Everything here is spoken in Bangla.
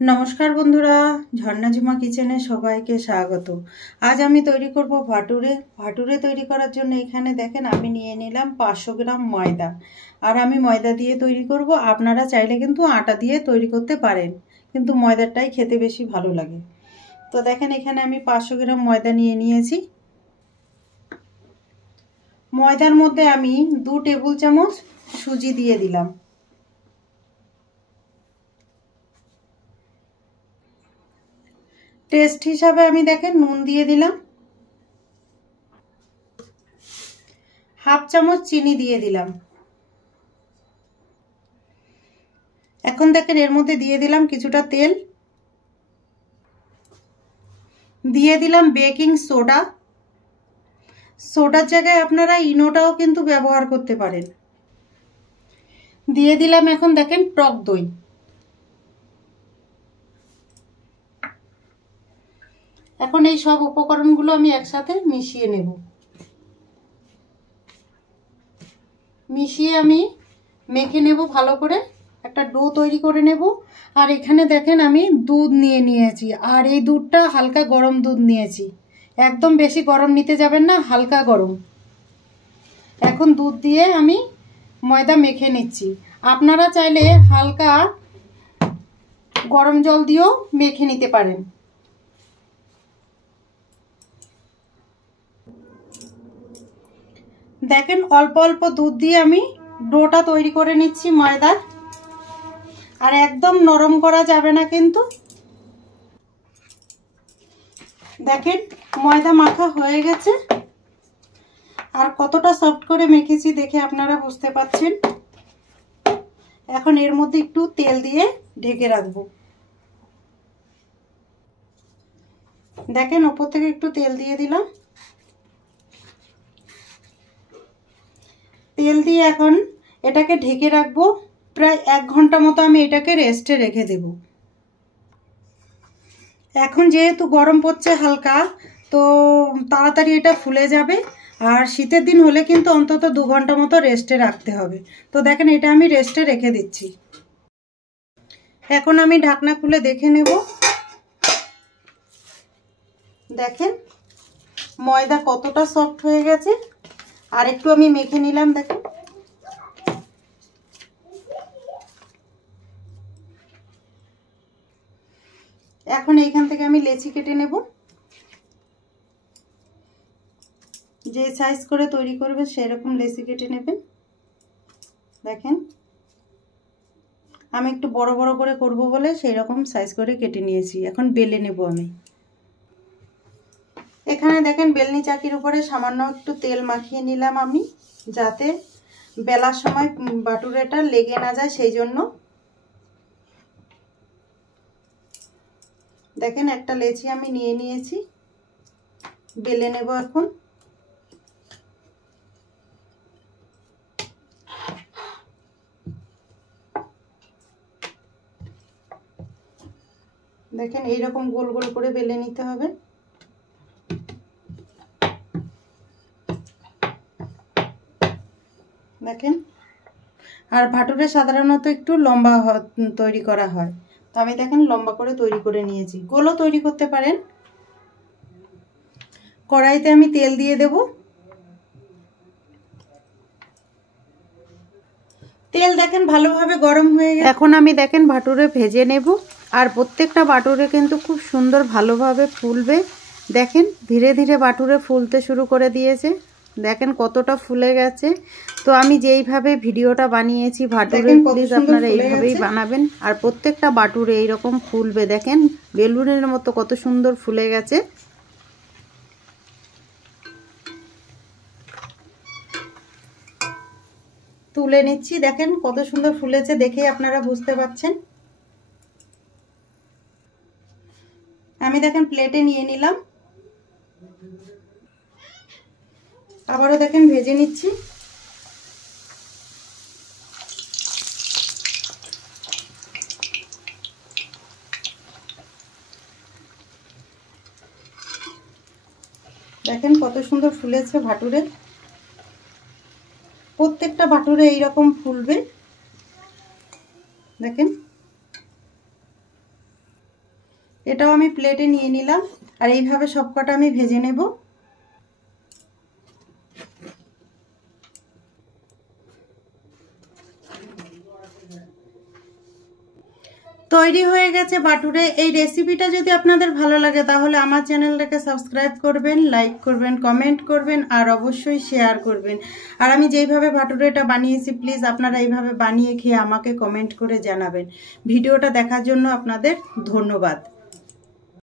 নমস্কার বন্ধুরা, ঝর্ণা ঝুমা কিচেনে সবাইকে স্বাগত। আজ আমি তৈরি করব ভাটুরে তৈরি করার জন্য এখানে দেখেন আমি নিয়ে নিলাম 500 গ্রাম ময়দা। আর আমি ময়দা দিয়ে তৈরি করব। আপনারা চাইলে কিন্তু আটা দিয়ে তৈরি করতে পারেন, কিন্তু ময়দাটাই খেতে বেশি ভালো লাগে। তো দেখেন এখানে আমি 500 গ্রাম ময়দা নিয়ে নিয়েছি। ময়দার মধ্যে আমি 2 টেবিল চামচ সুজি দিয়ে দিলাম। টেস্ট হিসাবে আমি দেখেন নুন দিয়ে দিলাম। হাফ চামচ চিনি দিয়ে দিলাম। এখন দেখেন এর মধ্যে দিয়ে দিলাম কিছুটা তেল, দিয়ে দিলাম বেকিং সোডা। সোডার জায়গায় আপনারা ইনোটাও কিন্তু ব্যবহার করতে পারেন। দিয়ে দিলাম এখন দেখেন টক দই। এখন এই সব উপকরণগুলো আমি একসাথে মিশিয়ে নেব। মিশিয়ে আমি মেখে নেব ভালো করে, একটা ডো তৈরি করে নেব। আর এখানে দেখেন আমি দুধ নিয়ে নিয়েছি, আর এই দুধটা হালকা গরম দুধ নিয়েছি। একদম বেশি গরম নিতে যাবেন না, হালকা গরম। এখন দুধ দিয়ে আমি ময়দা মেখে নিচ্ছি। আপনারা চাইলে হালকা গরম জল দিয়েও মেখে নিতে পারেন। দেখেন অল্প অল্প দুধ দিয়ে আমি ডোটা তৈরি করে নিচ্ছি ময়দার। আর একদম নরম করা যাবে না কিন্তু। দেখেন ময়দা মাখা হয়ে গেছে, আর কতটা সফট করে মেখেছি দেখে আপনারা বুঝতে পাচ্ছেন। এখন এর মধ্যে একটু তেল দিয়ে ঢেকে রাখবো। দেখেন উপর থেকে একটু তেল দিয়ে দিলাম। তেল দিয়ে এখন এটাকে ঢেকে রাখবো। প্রায় 1 ঘন্টা মতো আমি এটাকে রেস্টে রেখে দেব। এখন যেহেতু গরম পড়ছে হালকা, তো তাড়াতাড়ি এটা ফুলে যাবে। আর শীতের দিন হলে কিন্তু অন্তত 2 ঘন্টা মতো রেস্টে রাখতে হবে। তো দেখেন এটা আমি রেস্টে রেখে দিচ্ছি। এখন আমি ঢাকনা খুলে দেখে নেব। দেখেন ময়দা কতটা সফট হয়ে গেছে। আর একটু আমি মেখে নিলাম। দেখেন এখন এইখান থেকে আমি লেচি কেটে নেব। যে সাইজ করে তৈরি করবে সেরকম লেচি কেটে নেবেন। দেখেন আমি একটু বড় বড় করে করব বলে সেই রকম সাইজ করে কেটে নিয়েছি। এখন বেলে নেব আমি। এখানে দেখেন বেলনি চাকির উপরে সামান্য একটু তেল মাখিয়ে নিলাম আমি, যাতে বেলার সময় বাটুরেটা লেগে না যায় সেই জন্য। দেখেন একটা লেচি আমি নিয়ে নিয়েছি, বেলে নেব এখন। দেখেন এইরকম গোল গোল করে বেলে নিতে হবে। দেখেন আর ভাটুরে সাধারণত একটু লম্বা তৈরি করা হয়, তো আমি দেখেন লম্বা করে তৈরি করে নিয়েছি। গোলও তৈরি করতে পারেন। কড়াইতে আমি তেল দিয়ে দেব। তেল দেখেন ভালোভাবে গরম হয়ে গেছে। এখন আমি দেখেন ভাটুরে ভেজে নেব। আর প্রত্যেকটা বাটুরে কিন্তু খুব সুন্দর ভালোভাবে ফুলবে। দেখেন ধীরে ধীরে বাটুরে ফুলতে শুরু করে দিয়েছে। দেখেন কতটা ফুলে গেছে। তো আমি যেইভাবে ভিডিওটা বানিয়েছি ভাটুরে, প্লিজ আপনারা এইভাবেই বানাবেন। আর প্রত্যেকটা বাটুরে এইরকম ফুলবে। দেখেন বেলুনের মতো কত সুন্দর ফুলে গেছে। তুলে নিচ্ছি। দেখেন কত সুন্দর ফুলেছে, দেখে আপনারা বুঝতে পাচ্ছেন। আমি দেখেন প্লেটে নিয়ে নিলাম। আবারও দেখেন ভেজে নিচ্ছি। দেখেন কত সুন্দর ফুলেছে ভাটুরে। প্রত্যেকটা ভাটুরে এইরকম ফুলবে। দেখেন এটাও আমি প্লেটে নিয়ে নিলাম। আর এইভাবে সবকটা আমি ভেজে নেব। তৈরি হয়ে গেছে বাটুরে। এই রেসিপিটা যদি আপনাদের ভালো লাগে তাহলে আমার চ্যানেলটাকে সাবস্ক্রাইব করবেন, লাইক করবেন, কমেন্ট করবেন আর অবশ্যই শেয়ার করবেন। আর আমি যেইভাবে বাটুরেটা বানিয়েছি প্লিজ আপনারা এইভাবে বানিয়ে খেয়ে আমাকে কমেন্ট করে জানাবেন। ভিডিওটা দেখার জন্য আপনাদের ধন্যবাদ।